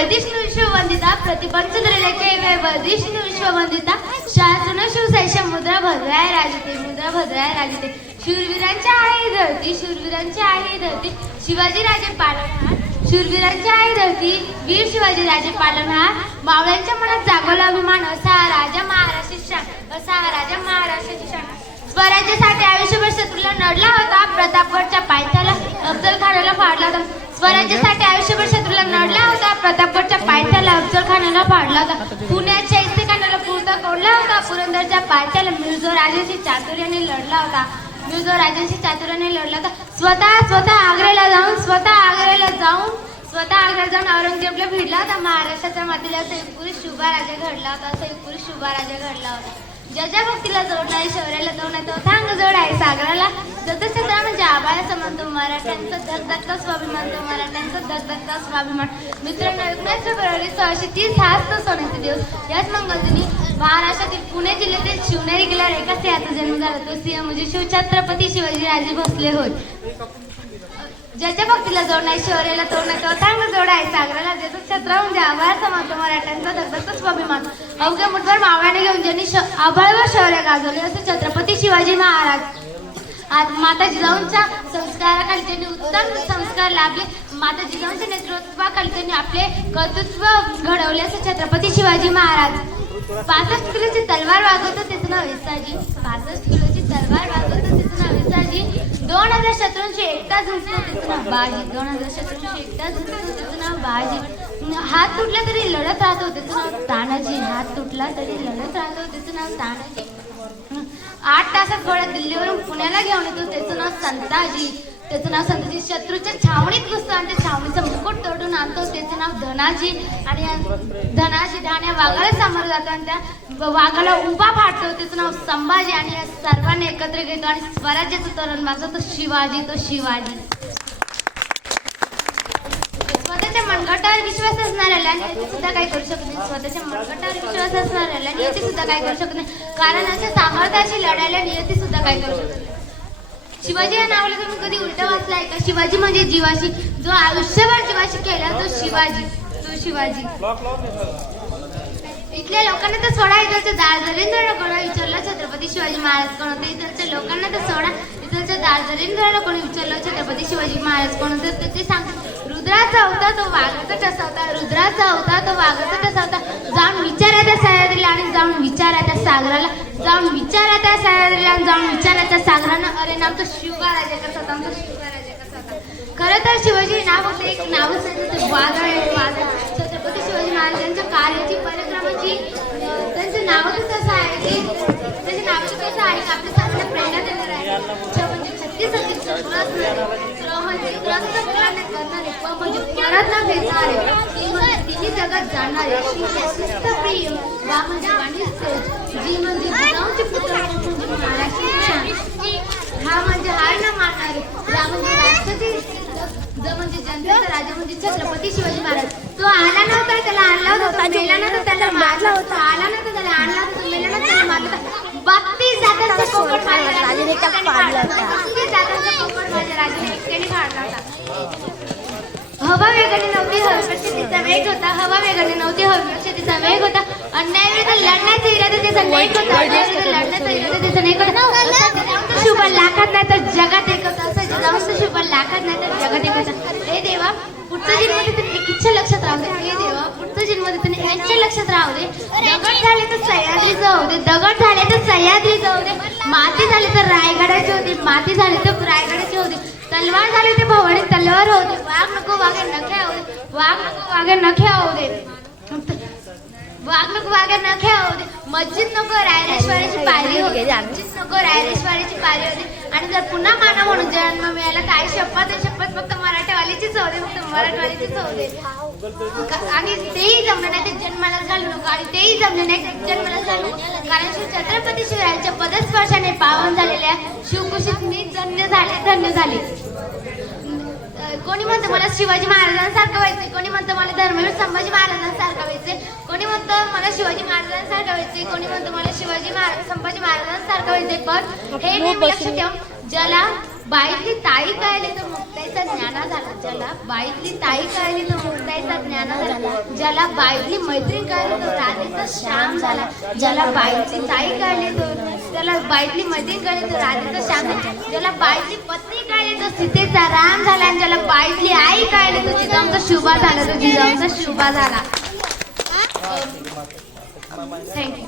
वर्धिष्णु विश्ववंदिता प्रतिपंचद्रलेखे वर्धिष्णु विश्ववंदिता शासन शिवशैष मुद्रा भद्राय राजते शूरवीरांची आहे धरती शिवाजी राजे पालनहार शूरवीरांची आहे धरती वीर शिवाजी राजे पालनहार मावळ्यांच्या मनात जागवला अभिमान असा राजा महाराष्ट्राची शान स्वराज्यासाठी आयुष्यभर शत्रूला नडला होता प्रतापगडच्या पायथ्याला अफजल खानाला फाडला होता स्वराज्यासाठी आयुष्यभर शत्रूला नडला होता प्रतापगडच्या पायथ्याला अफजल खानाला फाडला होता पुण्याच्या इस्तेखानाला पुरता कोडला होता पुरंदरच्या पायथ्याला मिर्झा राजांशी चातुर्याने लढला होता स्वतः आग्र्याला जाऊन औरंगजेबला भिडला होता महाराष्ट्राच्या मातीला असा एक पुरुष शुभा राजा घडला होता ज्याच्या भक्तीला जोडणारे शौर्याला जोडणार तो थांग जोड आहे सागराला जतक्षेत्र म्हणजे आबाला समजतो मराठ्यांचा धगधगता स्वाभिमान मित्रांनो 19 फेब्रुवारी 1630 हाच तो सोन्याचा दिवस याच मंगलदिनी महाराष्ट्रातील पुणे जिल्ह्यातील शिवनेरी किल्ल्यावर एका सिंहाचा जन्म झाला तो सिंह म्हणजे शिवछत्रपती शिवाजीराजे भोसले होय ज्याच्या भक्तीला जोडणारे शौर्याला तोडणार तो थांग जोड आहे सागराला ज्याचं छत्र म्हणजे आभाळ समजतो मराठ्यांचा धगधगता स्वाभिमान अवघ्या मुठभर मावळ्याने घेऊन ज्यांनी आभाळवर शौर्य गाजवले असे छत्रपती शिवाजी महाराज माता जिजाऊंच्या संस्काराखाली त्यांनी उत्तम संस्कार लाभले माता जिजाऊंच्या नेतृत्वाखाली त्यांनी आपले कर्तृत्व घडवले असे छत्रपती शिवाजी महाराज 65 किलोची तलवार वागवतो त्याचं नाव विसाजी 65 किलोची तलवार वागवतो त्याचं नाव विसाजी 2000 शत्रूंशी एकटा झुंजतो त्याचं नाव बाजी 2000 शत्रूंशी एकटा झुंजतो त्याचं नाव बाजी हात तुटला तरी लढत राहतो त्याचं नाव तानाजी 8 तासात घोडा दिल्लीवरून पुण्याला घेऊन येतो त्याचं नाव संताजी शत्रूच्या छावणीत घुसतो आणि त्या छावणीचं मुकुट तोडून आणतो त्याचं नाव धनाजी आणि ढाण्या वाघाला सामोरं जातो आणि त्या वाघाला उभा फाडतो त्याचं नाव संभाजी आणि या सर्वांनी एकत्र घेतो आणि स्वराज्याचं तोरण मागतो तो शिवाजी स्वतःच्या मनगटावर विश्वास असणाऱ्याला नियती सुद्धा काही करू शकत नाही कारण अशा सामर्थ्याशी लढायला नियती सुद्धा काही करू शकत नाही शिवाजी या नावाला तुम्ही कधी उलट वाचलाय का शिवाजी म्हणजे जीवाशी जो आयुष्यभर जीवाशी केला तो शिवाजी इथल्या लोकांना तर सोडा इथलच्या दारदरींद्राला कोणा विचारला छत्रपती शिवाजी महाराज कोण होते इथलच्या लोकांना तर सोडा इथलच्या दारदरींद्राला कोणी विचारलं छत्रपती शिवाजी महाराज कोण होते तर ते सांगतात रुद्राचा होता तो वाघाचा ठसा होता जाऊन विचारा त्या सह्याद्रीला आणि जाऊन विचारा त्या सागराला अरे नाम तो शिवराजे कसा होता खरं तर शिवाजी नाव होते एक नावच वादळ छत्रपती शिवाजी महाराजांच्या कार्याची पराक्रमाची त्यांचं नावच असं आहे की त्याचे नावच कसं आहे की आपल्या सर्वांना प्रेरणा देणार आहे म्हणजे 36 ग्रस्त मुलांना करणारे म्हणजे परत न भेटणारे तिन्ही जगात जाणारे शिस्तप्रिय वा म्हणजे जी म्हणजे जिजाऊंचे पुत्र म्हणजे महाराष्ट्राची हा म्हणजे हार न मारणारे रा म्हणजे राष्ट्राचे म्हणजे जनतेचा राजा म्हणजे छत्रपती शिवाजी महाराज तो आला नव्हता त्याला आणला होता मेला नव्हता त्याला मारला होता आला नव्हता त्याला आणला होता मेला नव्हता त्याला मारला होता 32 जातांचा पोपट माझ्या राजाने फाडला होता 32 जातांचा पोपट माझ्या राजाने एकट्याने फाडला होता हवा वेगाने नव्हती हवेपेक्षा तिचा वेग होता अन्यायाविरुद्ध लढण्याचा इरादा त्याचा नेक होता शुभ लाखात नाही तर जगात एक होता असं जिजाऊंचं शुभ लाखात नाही तर जगात एक होता हे देवा पुढच्या जन्मामध्ये तुम्ही एक इच्छा लक्षात राहू दे हे देवा पुढच्या जन्मामध्ये तुम्ही एक इच्छा लक्षात राहू दे दगड झाले तर सह्याद्रीचं होऊ दे माती झाली तर रायगडाची होती तलवार झाली ते भवानी तलवार होऊ दे वाघ नको वाघे नख्या होऊ दे मस्जिद नको रायरेश्वराची पायरी होती आणि जर पुन्हा मानव म्हणून जन्म मिळाला तर आई शपथ फक्त मराठवालीचीच होऊ दे आणि तेही जमलं नाही ते जन्माला घालू नको आणि तेही जमले नाही ते जन्माला घालू कारण छत्रपती शिवरायांच्या पदस्पर्शाने पावन झालेल्या शिवकुशीत मी धन्य झाले कोणी म्हणतं मला शिवाजी महाराजांसारखं व्हायचंय कोणी म्हणतं मला धर्मवीर संभाजी महाराजांसारखं व्हायचंय कोणी म्हणतं मला शिवाजी महाराजांसारखं व्हायचंय कोणी म्हणतं मला संभाजी महाराजांसारखं व्हायचंय पण हे मी लक्षात ठेव बाईतली ताई कळली तर मुक्ताईचा ज्ञाना झाला. ज्याला बाईतली ताई कळली तर मुक्ताईचा ज्ञाना झाला. ज्याला बाईतली मैत्रीण कळली तो राधेचा श्याम झाला. ज्याला बाईतली ताई कळली तर त्याला बाईतली मैत्रीण कळली तर राधेचा श्याम झाला. ज्याला बाईतली पत्नी कळली तर सीतेचा राम झाला. आणि ज्याला बाईतली आई कळली तर जिजाऊचा शुभा झाला. तो जिजाऊचा शुभा झाला. थँक्यू.